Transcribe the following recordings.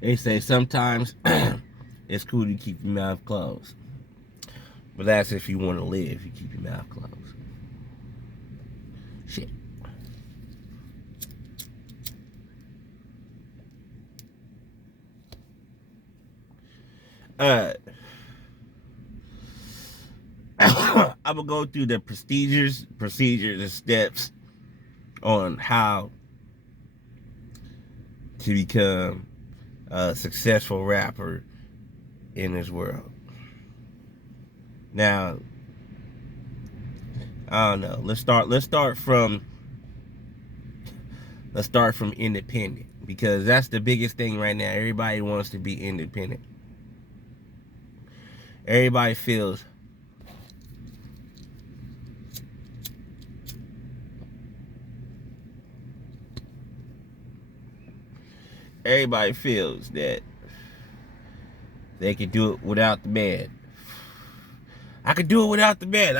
They say sometimes it's cool to keep your mouth closed. But that's if you want to live, you keep your mouth closed. Shit. I'm gonna go through the procedures and steps on how to become a successful rapper in this world. Now, I don't know. Let's start from independent, because that's the biggest thing right now. Everybody wants to be independent. Everybody feels that they can do it without the man. I could do it without the man.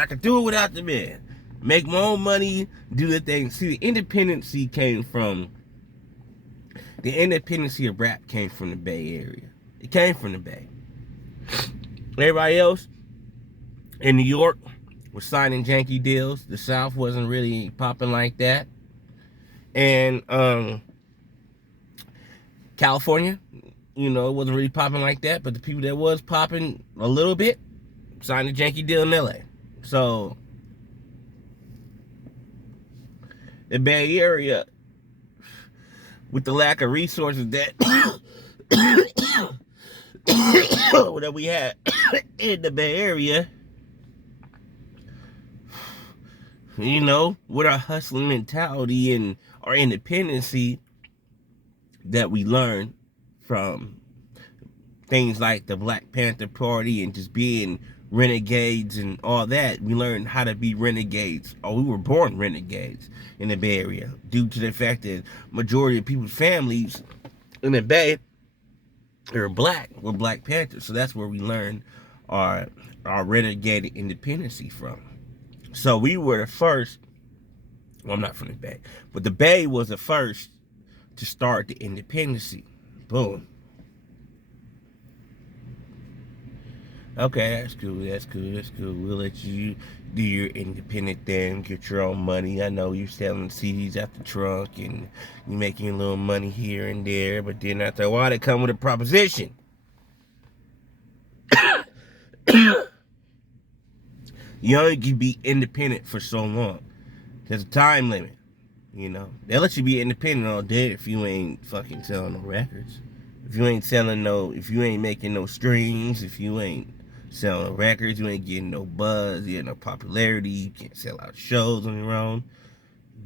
Make my own money, do the thing. See, the independency of rap came from the Bay Area. It came from the Bay. Everybody else in New York was signing janky deals. The South wasn't really popping like that. And California, it wasn't really popping like that. But the people that was popping a little bit signed a janky deal in LA. So the Bay Area, with the lack of resources that that we had in the Bay Area, with our hustling mentality and our independency that we learned from things like the Black Panther Party and just being renegades and all that, we learned how to be renegades. We were born renegades in the Bay Area due to the fact that majority of people's families in the Bay are black. We're Black Panthers, so that's where we learned our renegade independency from. So we were the first. Well, I'm not from the Bay, but the Bay was the first to start the independency. Boom. Okay, that's cool. We'll let you do your independent thing, get your own money. I know you're selling CDs out the trunk and you're making a little money here and there, but then after a while, they come with a proposition. You only can be independent for so long. There's a time limit. They'll let you be independent all day if you ain't fucking selling no records. If you ain't making no streams, if you ain't selling records, you ain't getting no buzz, you ain't no popularity, you can't sell out shows on your own.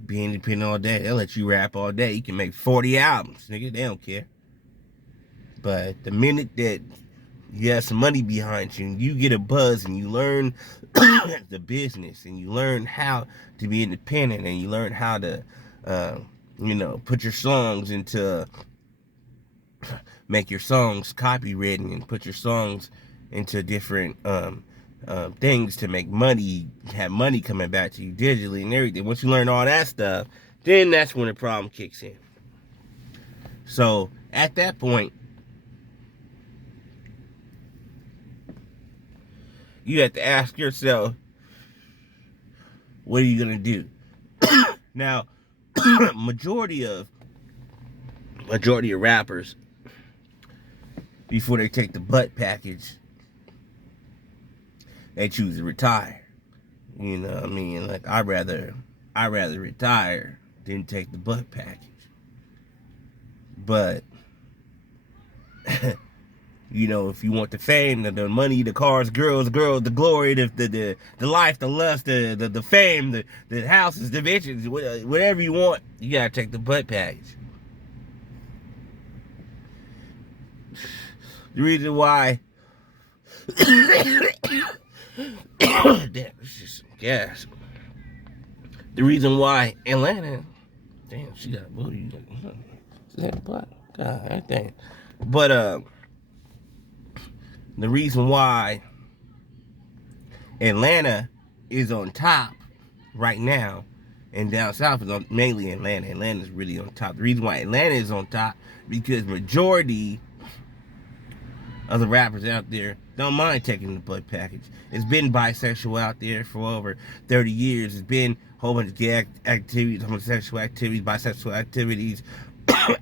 Be independent all day. They'll let you rap all day. You can make 40 albums, nigga. They don't care. But the minute that you have some money behind you and you get a buzz and you learn the business and you learn how to be independent and you learn how to put your songs into, make your songs copywritten and put your songs into different things to make money, have money coming back to you digitally and everything. Once you learn all that stuff, then that's when the problem kicks in. So at that point, you have to ask yourself, what are you gonna do? Now, majority of rappers, before they take the butt package, they choose to retire. You know what I mean? Like, I'd rather retire than take the butt package. But if you want the fame, the money, the cars, girls, the glory, the life, the lust, the fame, the houses, the bitches, whatever you want, you gotta take the butt package. The reason why damn, it's just some gas. The reason why Atlanta, damn, she got booty. Is that the butt? God, that thing. But the reason why Atlanta is on top right now, and down south is mainly Atlanta. Atlanta's really on top. The reason why Atlanta is on top, because majority other rappers out there don't mind taking the butt package. It's been bisexual out there for over 30 years. It's been a whole bunch of gay activities, homosexual activities, bisexual activities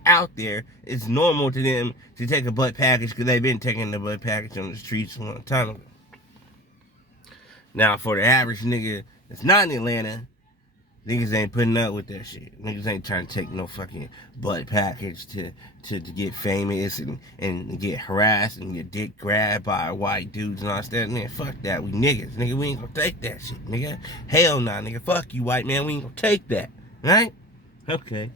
out there. It's normal to them to take a butt package because they've been taking the butt package on the streets a long time ago. Now, for the average nigga that's not in Atlanta, niggas ain't putting up with that shit. Niggas ain't trying to take no fucking butt package to get famous and get harassed and get dick grabbed by white dudes and all that. Man, fuck that. We niggas. Nigga, we ain't gonna take that shit, nigga. Hell nah, nigga. Fuck you, white man. We ain't gonna take that. Right? Okay.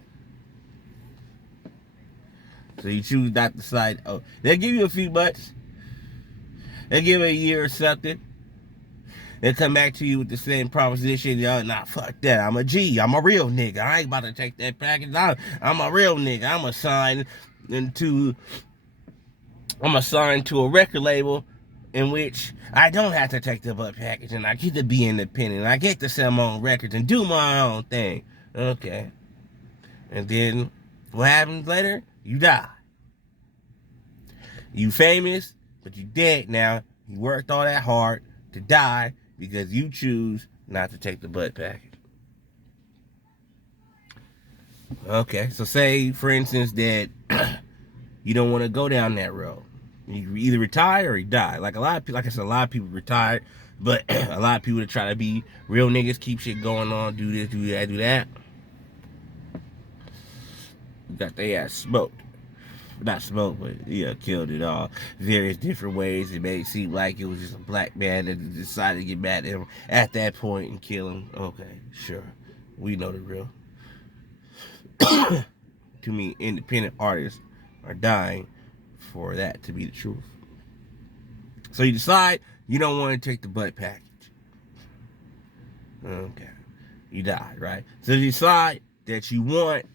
So you choose not to decide. Oh, they'll give you a few months. They'll give it a year or something. They'll come back to you with the same proposition. Y'all, nah, fuck that. I'm a G. I'm a real nigga. I ain't about to take that package. I'm a real nigga. I'm assigned to a record label in which I don't have to take the butt package and I get to be independent. I get to sell my own records and do my own thing. Okay. And then what happens later? You die. You famous, but you dead now. You worked all that hard to die because you choose not to take the butt package. Okay, so say, for instance, that you don't want to go down that road. You either retire or you die. Like I said, a lot of people retired, but a lot of people that try to be real niggas, keep shit going on, do this, do that, do that. Got their ass smoked. Not smoked, but yeah, killed it all. Various different ways. It made it seem like it was just a black man that decided to get mad at him at that point and kill him. Okay, sure. We know the real. Too many independent artists are dying for that to be the truth. So you decide you don't want to take the butt package. Okay. You die, right? So you decide that you want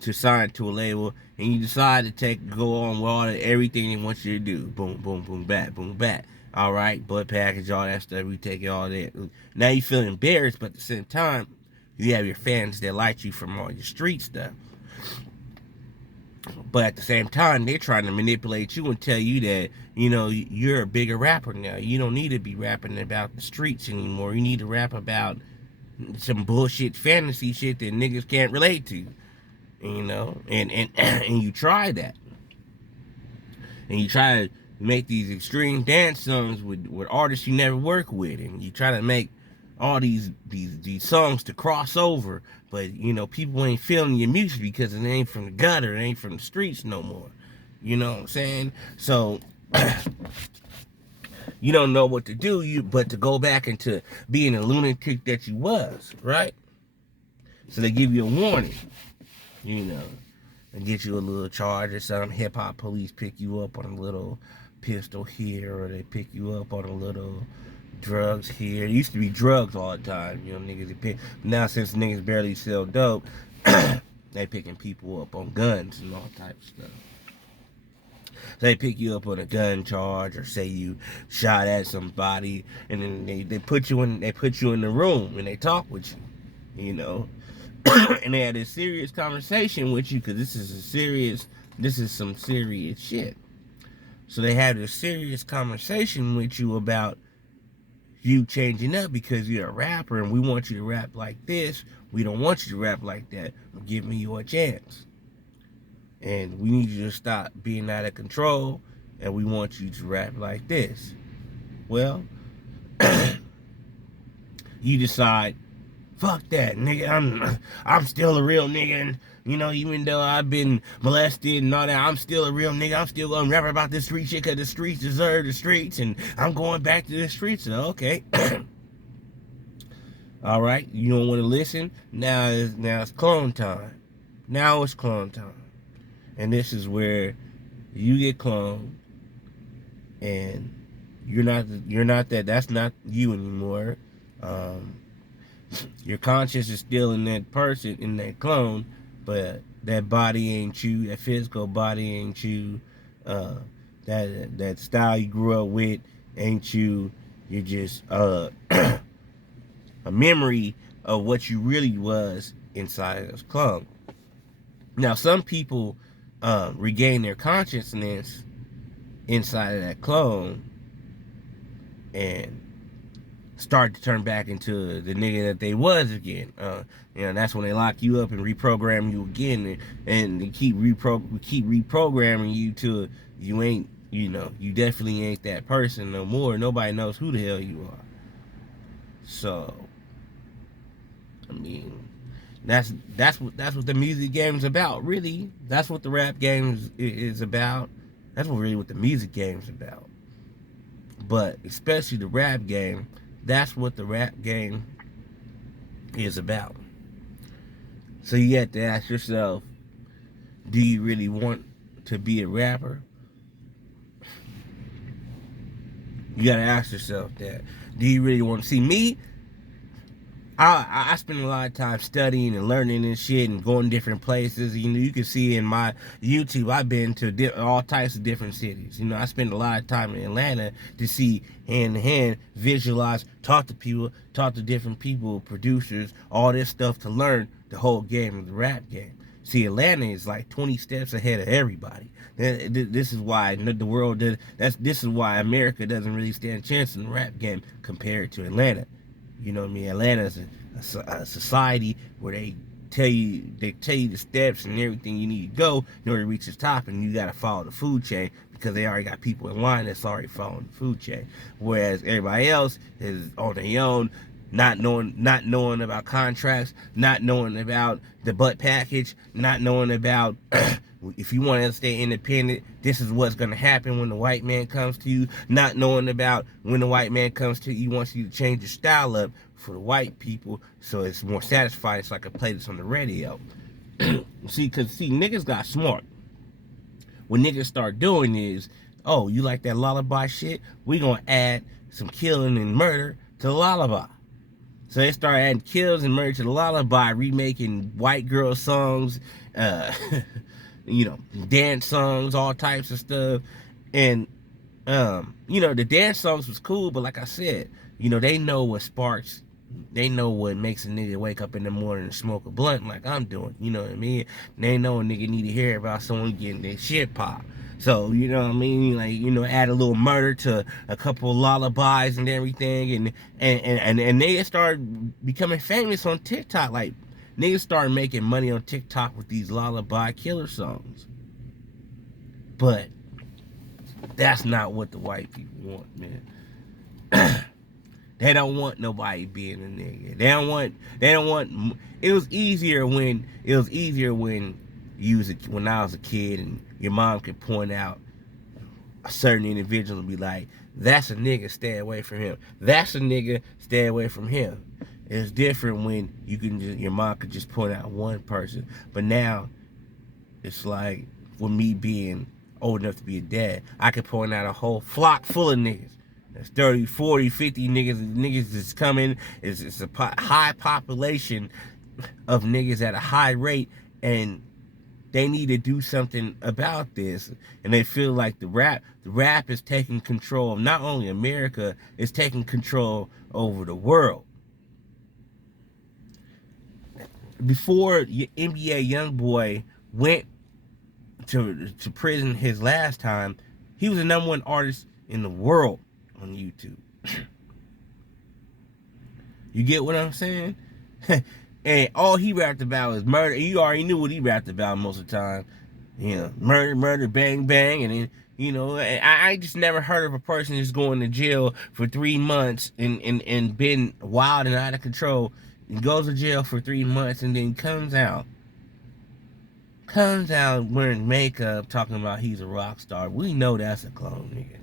to sign to a label, and you decide to go on with all everything they want you to do. Boom, boom, boom, back, boom, back. All right, butt package, all that stuff. We take it all that. Now you feel embarrassed, but at the same time, you have your fans that like you from all your street stuff. But at the same time, they're trying to manipulate you and tell you that, you know, you're a bigger rapper now. You don't need to be rapping about the streets anymore. You need to rap about some bullshit fantasy shit that niggas can't relate to. You know, and you try that, and you try to make these extreme dance songs with artists you never work with, and you try to make all these songs to cross over, but you know people ain't feeling your music because it ain't from the gutter, it ain't from the streets no more. You know what I'm saying? So you don't know what to do, but to go back into being a lunatic that you was, right? So they give you a warning. You know, and get you a little charge or something. Hip hop police pick you up on a little pistol here, or they pick you up on a little drugs here. It used to be drugs all the time, you know, niggas pick. Now since niggas barely sell dope, they picking people up on guns and all types of stuff. So they pick you up on a gun charge, or say you shot at somebody, and then they put you in the room and they talk with you, you know. And they had a serious conversation with you, because this is some serious shit. So they had a serious conversation with you about you changing up because you're a rapper and we want you to rap like this. We don't want you to rap like that. We're giving you a chance. And we need you to stop being out of control, and we want you to rap like this. Well, you decide, fuck that, nigga. I'm still a real nigga, and you know, even though I've been molested and all that, I'm still a real nigga. I'm still gonna rap about this street shit because the streets deserve the streets, and I'm going back to the streets. So, okay. All right, you don't want to listen. Now it's clone time. Now it's clone time, and this is where you get cloned, and you're not that. That's not you anymore. Your conscience is still in that person, in that clone, but that body ain't you. That physical body ain't you. That style you grew up with ain't you. You're just a memory of what you really was inside of this clone. Now, some people regain their consciousness inside of that clone and start to turn back into the nigga that they was again. That's when they lock you up and reprogram you again, and they keep reprogramming you to you ain't, you definitely ain't that person no more. Nobody knows who the hell you are. So, I mean, that's what the music game's about, really. That's what the rap game is about. That's what the music game's about. But especially the rap game, that's what the rap game is about. So you have to ask yourself, do you really want to be a rapper? You gotta ask yourself that. Do you really want to see me? I spend a lot of time studying and learning and shit and going different places. You can see in my YouTube, I've been to all types of different cities. I spend a lot of time in Atlanta to see hand to hand, visualize, talk to people, talk to different people, producers, all this stuff to learn the whole game of the rap game. See, Atlanta is like 20 steps ahead of everybody. This is why the world does. This is why America doesn't really stand a chance in the rap game compared to Atlanta. You know what I mean? Atlanta is a society where they tell you the steps and everything you need to go in order to reach the top, and you got to follow the food chain because they already got people in line that's already following the food chain. Whereas everybody else is on their own, not knowing about contracts, not knowing about the butt package, not knowing about if you want to stay independent, this is what's going to happen when the white man comes to you, not knowing about when the white man comes to you, he wants you to change your style up for the white people so it's more satisfying. It's like a play this on the radio. See, niggas got smart. What niggas start doing is, oh, you like that lullaby shit? We gonna add some killing and murder to the lullaby. So they start adding kills and murder to the lullaby, remaking white girl songs, dance songs, all types of stuff. And, the dance songs was cool, but like I said, they know what sparks, they know what makes a nigga wake up in the morning and smoke a blunt like I'm doing, you know what I mean? They know a nigga need to hear about someone getting their shit popped. So, you know what I mean? Like, add a little murder to a couple of lullabies and everything. And they start becoming famous on TikTok. Like, niggas start making money on TikTok with these lullaby killer songs. But that's not what the white people want, man. They don't want nobody being a nigga. They don't want. It was easier when when I was a kid and your mom could point out a certain individual and be like, that's a nigga, stay away from him. That's a nigga, stay away from him. It's different when your mom could just point out one person. But now, it's like, with me being old enough to be a dad, I could point out a whole flock full of niggas. There's 30, 40, 50 niggas that's coming. It's a high population of niggas at a high rate, and they need to do something about this. And they feel like the rap is taking control of not only America, it's taking control over the world. Before NBA YoungBoy went to prison his last time, he was the #1 artist in the world on YouTube. You get what I'm saying? And all he rapped about is murder. You already knew what he rapped about most of the time. Murder, bang, bang. And then, I just never heard of a person just going to jail for 3 months and been wild and out of control. And goes to jail for 3 months and then comes out wearing makeup, talking about he's a rock star. We know that's a clone, nigga.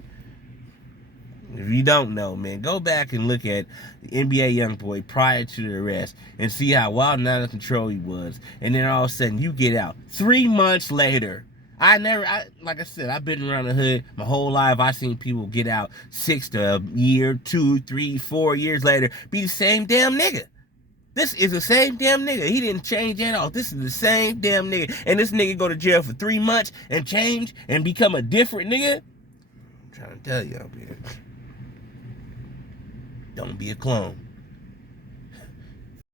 If you don't know, man, go back and look at NBA YoungBoy prior to the arrest and see how wild and out of control he was. And then all of a sudden, you get out 3 months later. Like I said, I've been around the hood my whole life. I've seen people get out 6 to a year, 2, 3, 4 years later, be the same damn nigga. This is the same damn nigga. He didn't change at all. This is the same damn nigga. And this nigga go to jail for 3 months and change and become a different nigga? I'm trying to tell y'all, man. Don't be a clone.